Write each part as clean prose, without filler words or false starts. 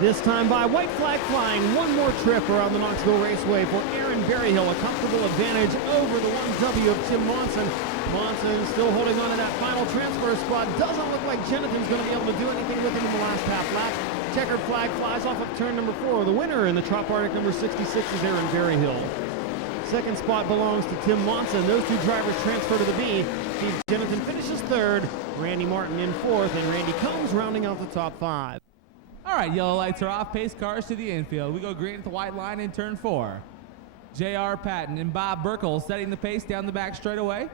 This time by white flag flying, one more trip around the Knoxville Raceway for Aaron Berryhill, a comfortable advantage over the 1W of Tim Monson. Monson still holding on to that final transfer spot. Doesn't look like Jonathan's going to be able to do anything with him in the last half lap. Checkered flag flies off of turn number 4. The winner in the Trop Arctic number 66 is Aaron Berryhill. Second spot belongs to Tim Monson. Those two drivers transfer to the B. Steve Jonathan finishes third, Randy Martin in fourth, and Randy Combs rounding out the top 5. All right, yellow lights are off, pace cars to the infield. We go green at the white line in turn 4. J.R. Patton and Bob Burkle setting the pace down the back straightaway.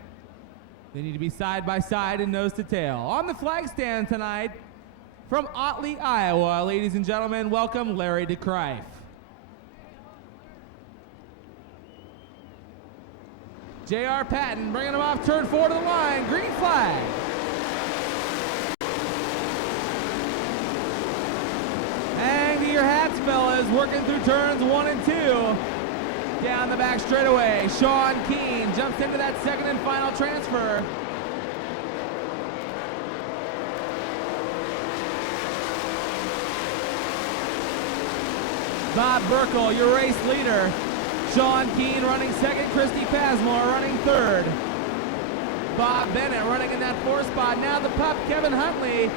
They need to be side by side and nose to tail. On the flag stand tonight from Otley, Iowa, ladies and gentlemen, welcome Larry DeCrife. J.R. Patton bringing him off turn 4 to the line, green flag. Hang to your hats, fellas, working through turns 1 and 2. Down the back straightaway, Sean Keane jumps into that second and final transfer. Bob Burkle, your race leader. Sean Keane running second, Christy Pasmore running third. Bob Bennett running in that 4th spot. Now the pup, Kevin Huntley,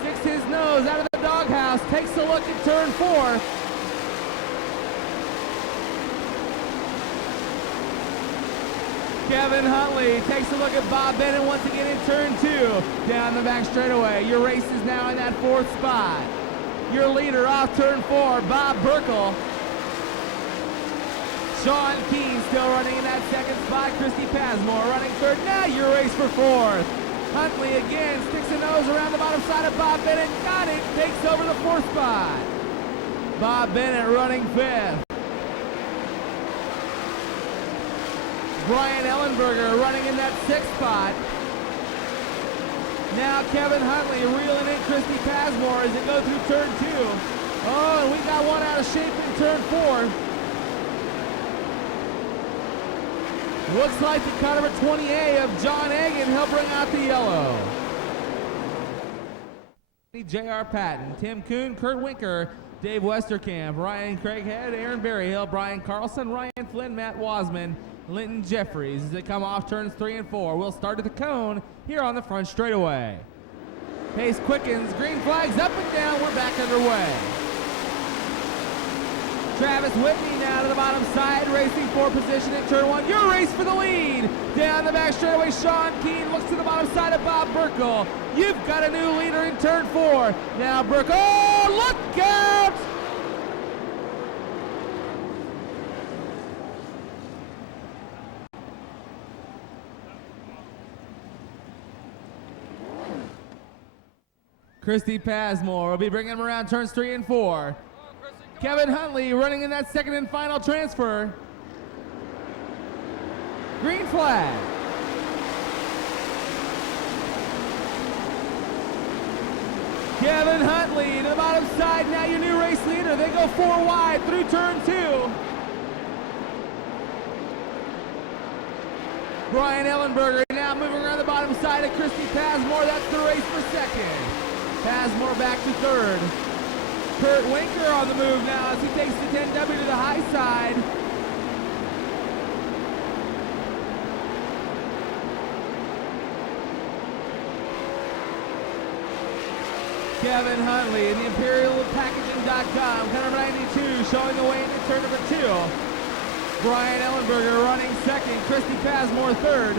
sticks his nose out of the doghouse, takes a look at turn 4. Kevin Huntley takes a look at Bob Bennett once again in turn 2. Down the back straightaway. Your race is now in that 4th spot. Your leader off turn 4, Bob Burkle. Sean Keane still running in that 2nd spot. Christy Pasmore running 3rd. Now your race for 4th. Huntley again sticks a nose around the bottom side of Bob Bennett. Got it. Takes over the 4th spot. Bob Bennett running 5th. Brian Ellenberger running in that 6th spot. Now Kevin Huntley reeling in Christy Pasmore as it goes through turn 2. Oh, and we got one out of shape in turn 4. Looks like the car number 20A of John Egan. He'll bring out the yellow. J.R. Patton, Tim Kuhn, Kurt Winker, Dave Westerkamp, Ryan Craighead, Aaron Berryhill, Brian Carlson, Ryan Flynn, Matt Wasman, Linton Jeffries as they come off turns 3 and 4. We'll start at the cone here on the front straightaway. Pace quickens, green flags up and down, we're back underway. Travis Whitney now to the bottom side, racing for position in turn 1. Your race for the lead. Down the back straightaway, Sean Keane looks to the bottom side of Bob Burkle. You've got a new leader in turn 4. Now Burkle, oh, look out! Christy Pasmore will be bringing him around turns 3 and 4. Kevin Huntley running in that 2nd and final transfer. Green flag. Kevin Huntley to the bottom side, now your new race leader. They go 4 wide through turn 2. Brian Ellenberger now moving around the bottom side of Christy Pasmore. That's the race for 2nd. Pasmore back to 3rd. Kurt Winker on the move now as he takes the 10W to the high side. Kevin Huntley in the ImperialPackaging.com, car number 92, showing the way into turn number 2. Brian Ellenberger running 2nd, Christy Pasmore 3rd.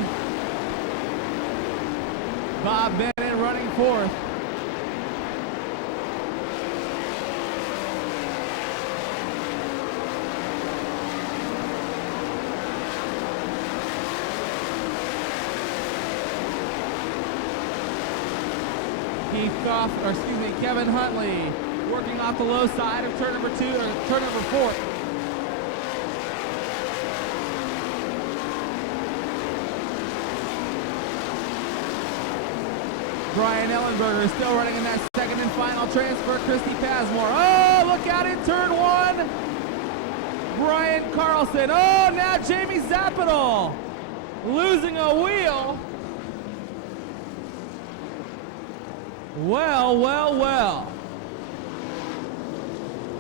Bob Bennett running 4th. Kevin Huntley working off the low side of turn number 2 or turn number 4. Brian Ellenberger still running in that 2nd and final transfer. Christy Pasmore. Oh, look out in turn 1. Brian Carlson. Oh, now Jamie Zapital losing a wheel. Well, well, well.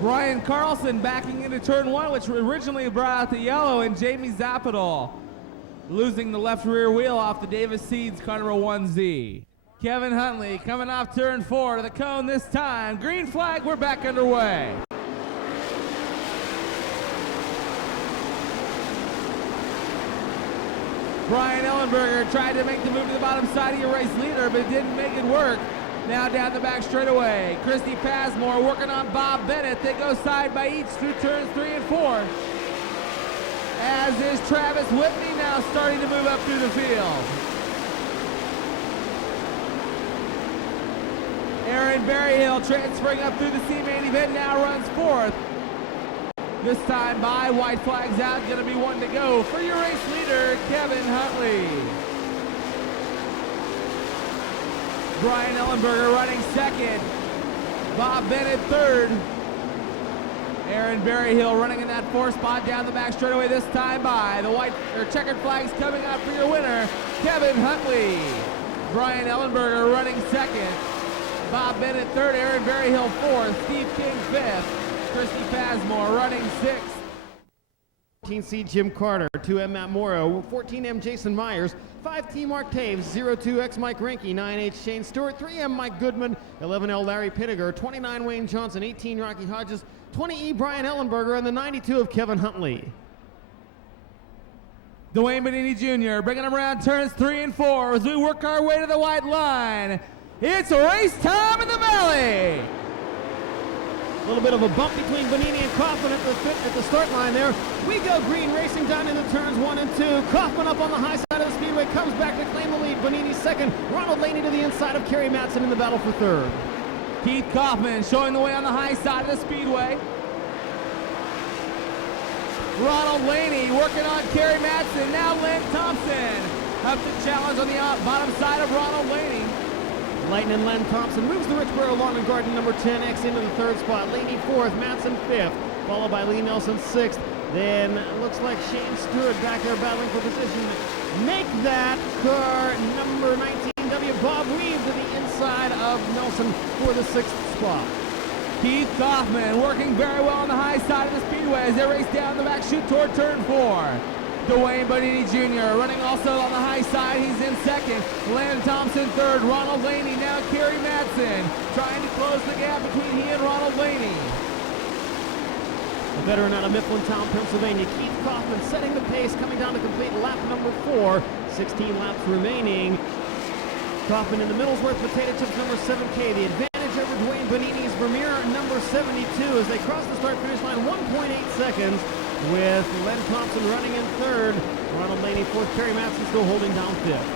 Brian Carlson backing into turn 1, which originally brought out the yellow, and Jamie Zapadol losing the left rear wheel off the Davis Seeds car number 1Z. Kevin Huntley coming off turn 4 to the cone this time. Green flag, we're back underway. Brian Ellenberger tried to make the move to the bottom side of your race leader, but didn't make it work. Now down the back straightaway. Christy Passmore working on Bob Bennett. They go side by each through turns 3 and 4. As is Travis Whitney now starting to move up through the field. Aaron Berryhill transferring up through the C-main event now runs 4th. This time by, white flags out, gonna be 1 to go for your race leader, Kevin Huntley. Brian Ellenberger running 2nd. Bob Bennett 3rd. Aaron Berryhill running in that 4th spot down the back straightaway this time by. The white or checkered flags coming out for your winner, Kevin Huntley. Brian Ellenberger running 2nd. Bob Bennett 3rd, Aaron Berryhill 4th, Steve King 5th. Christy Passmore running 6th. 14C Jim Carter, 2M Matt Morrow, 14M Jason Myers, 5T Mark Taves, 02X Mike Rinke, 9H Shane Stewart, 3M Mike Goodman, 11L Larry Pittiger, 29 Wayne Johnson, 18 Rocky Hodges, 20E Brian Ellenberger, and the 92 of Kevin Huntley. Dwayne Benini Jr. bringing them around turns 3 and 4 as we work our way to the white line. It's race time in the valley. A little bit of a bump between Benini and Kaufman at the start line there. We go green, racing down into turns 1 and 2. Kaufman up on the high side of the speedway, comes back to claim the lead. Benini 2nd. Ronald Laney to the inside of Kerry Matson in the battle for 3rd. Keith Kaufman showing the way on the high side of the speedway. Ronald Laney working on Kerry Matson. Now Len Thompson up to challenge on the bottom side of Ronald Laney. Lightning Len Thompson moves the Richboro Lawn and Garden number 10X into the 3rd spot. Laney 4th, Matson 5th, followed by Lee Nelson 6th. Then looks like Shane Stewart back there battling for position. Make that car number 19W Bob Weave to the inside of Nelson for the 6th spot. Keith Kaufman working very well on the high side of the speedway as they race down the back chute toward turn 4. Dwayne Benini Jr. running also on the high side. He's in 2nd. Len Thompson 3rd. Ronald Laney now Kerry Matson trying to close the gap between he and Ronald Laney. A veteran out of Mifflintown, Pennsylvania, Keith Kaufman setting the pace, coming down to complete lap number 4. 16 laps remaining. Kaufman in the Middlesworth Potato Chips number 7K. The advantage over Dwayne Benini's Vermeer number 72 as they cross the start-finish line 1.8 seconds. With Len Thompson running in 3rd, Ronald Laney 4th, Kerry Matson still holding down 5th.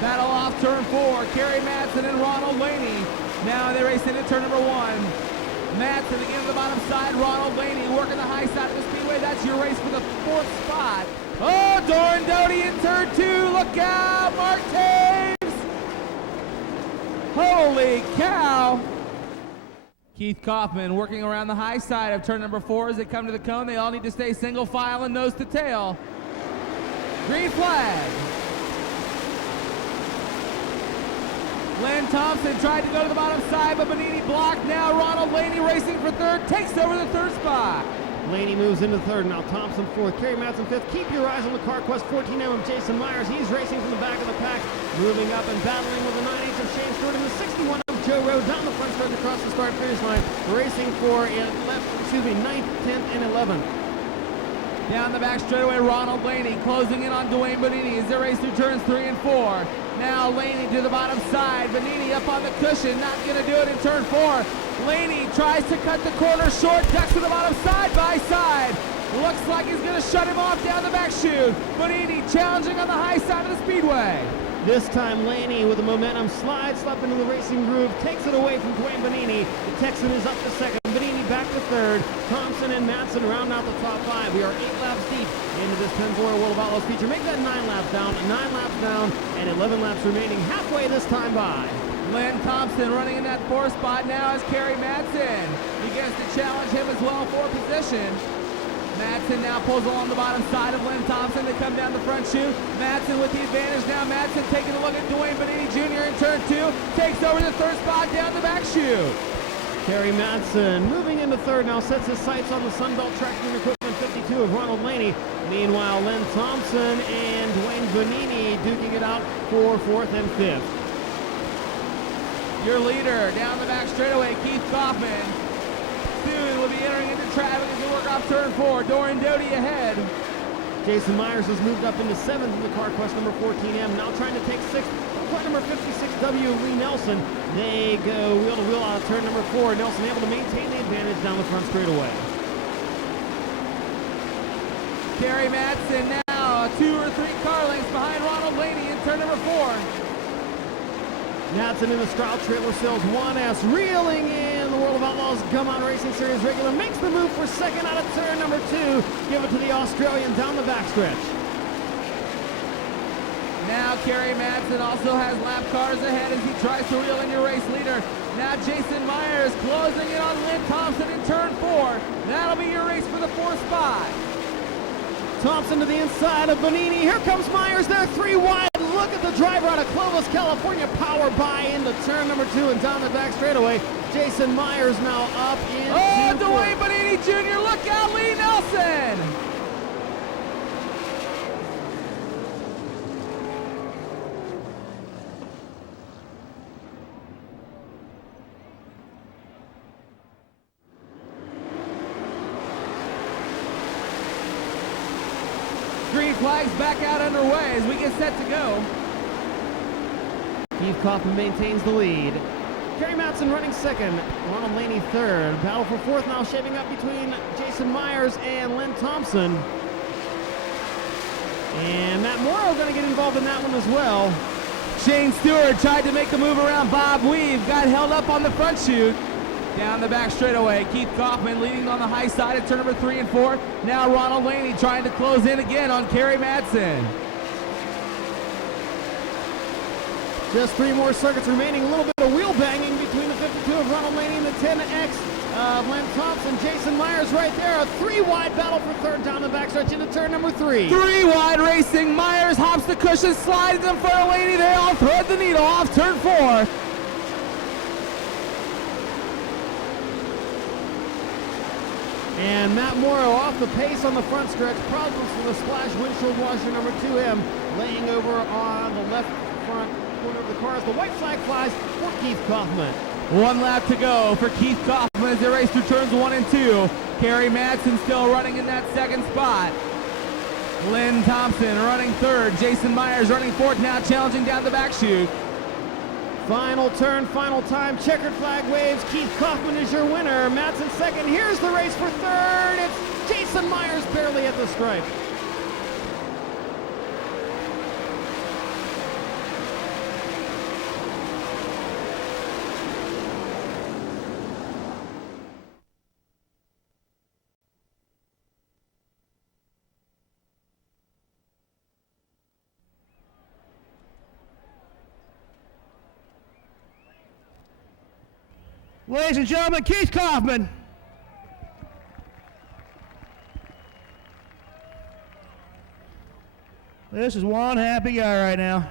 Battle off turn 4, Kerry Matson and Ronald Laney. Now they race into turn number 1. Matson again to the bottom side, Ronald Laney working the high side of the speedway. That's your race for the 4th spot. Oh, Doran Doty in turn 2, look out, Mark Taves! Holy cow! Keith Kaufman working around the high side of turn number 4 as they come to the cone. They all need to stay single file and nose to tail. Green flag. Len Thompson tried to go to the bottom side, but Benini blocked. Now Ronald Laney racing for 3rd, takes over the 3rd spot. Laney moves into 3rd, now Thompson 4th, Kerry Matson 5th. Keep your eyes on the CarQuest 14M of Jason Myers. He's racing from the back of the pack, moving up and battling with the 9H of Shane Stewart and the 61 of Joe Rowe down the front stretch across the start-finish line, racing for 9th, 10th, and 11th. Down the back straightaway, Ronald Laney closing in on Dwayne Benini as they race through turns 3 and 4. Now Laney to the bottom side. Benini up on the cushion, not going to do it in turn 4. Laney tries to cut the corner short, ducks to the bottom side by side. Looks like he's going to shut him off down the back chute. Benini challenging on the high side of the speedway. This time Laney with the momentum slides up into the racing groove, takes it away from Dwayne Benini. The Texan is up to 2nd, Benini back to 3rd. Thompson and Matson round out the top 5. We are 8 laps deep into this Pennzoil World of Outlaws feature. Make that 9 laps down, 9 laps down, and 11 laps remaining, halfway this time by. Len Thompson running in that 4th spot now as Kerry Matson begins to challenge him as well for position. Madsen now pulls along the bottom side of Lynn Thompson to come down the front chute. Madsen with the advantage now. Madsen taking a look at Dwayne Bonini Jr. in turn 2. Takes over the third spot down the back chute. Kerry Madsen moving into third now, sets his sights on the Sunbelt Tracking Equipment 52 of Ronald Laney. Meanwhile, Lynn Thompson and Dwayne Bonini duking it out for fourth and fifth. Your leader down the back straightaway, Keith Kaufman. Soon will be entering into traffic as we work off turn 4. Dorian Doty ahead. Jason Myers has moved up into seventh in the car quest number 14M. Now trying to take sixth. Car number 56W, Lee Nelson. They go wheel to wheel out of turn number 4. Nelson able to maintain the advantage down the front straightaway. Kerry Madsen now 2 or 3 car lengths behind Ronald Laney in turn number 4. Madsen in the Stroud Trailer Sales 1S, reeling in the World of Outlaws Gum-On Racing Series regular, makes the move for second out of turn number 2. Give it to the Australian down the backstretch. Now Kerry Madsen also has lap cars ahead as he tries to reel in your race leader. Now Jason Myers closing in on Lynn Thompson in turn 4. That'll be your race for the 4th spot. Thompson to the inside of Bonini. Here comes Myers there, 3 wide. Look at the driver out of Clovis, California. Power by into turn number 2 and down the back straightaway. Jason Myers now up into Dwayne Bonini Jr., look out, Lee Nelson! Green flags back out underway as we get set to go. Keith Kaufman maintains the lead. Kerry Madsen running second. Ronald Laney third. Battle for fourth now shaping up between Jason Myers and Lynn Thompson. And Matt Morrow going to get involved in that one as well. Shane Stewart tried to make the move around Bob Weave, got held up on the front chute. Down the back straightaway, Keith Kaufman leading on the high side at turn number 3 and 4. Now Ronald Laney trying to close in again on Kerry Madsen. Just 3 more circuits remaining. A little bit of wheel banging between the 52 of Ronald Laney and the 10X of Lynn Thompson. Jason Myers right there. A 3 wide battle for third down the backstretch into turn number 3. 3 wide racing. Myers hops the cushion, slides in front of Laney. They all thread the needle off turn 4. And Matt Morrow off the pace on the front stretch. Problems for the splash windshield washer number 2M laying over on the left front corner of the car as the white flag flies for Keith Kaufman. 1 lap to go for Keith Kaufman as they race through turns 1 and 2. Kerry Madsen still running in that second spot. Lynn Thompson running third. Jason Myers running fourth, now challenging down the back chute. Final turn, final time, checkered flag waves. Keith Kaufman is your winner. Madsen second. Here's the race for third. It's Jason Myers barely at the stripe. Ladies and gentlemen, Keith Kaufman. This is one happy guy right now.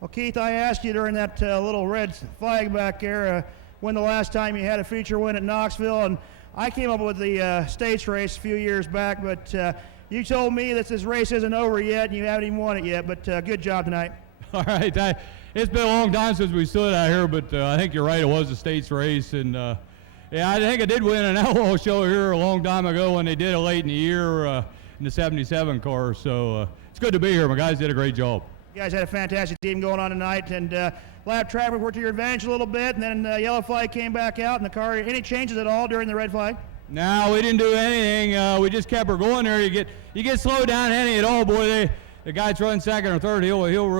Well, Keith, I asked you during that little red flag back there when the last time you had a feature win at Knoxville, and I came up with the States race a few years back, but you told me that this race isn't over yet, and you haven't even won it yet, but good job tonight. All right. It's been a long time since we stood out here, but I think you're right. It was a States race, and yeah, I think I did win an outlaw show here a long time ago when they did it late in the year in the 77 car, so it's good to be here. My guys did a great job. You guys had a fantastic team going on tonight, and lap traffic worked to your advantage a little bit, and then yellow flag came back out in the car. Any changes at all during the red flag? No, we didn't do anything. We just kept her going there. You get slowed down any at all, boy. The guy that's running second or third, he'll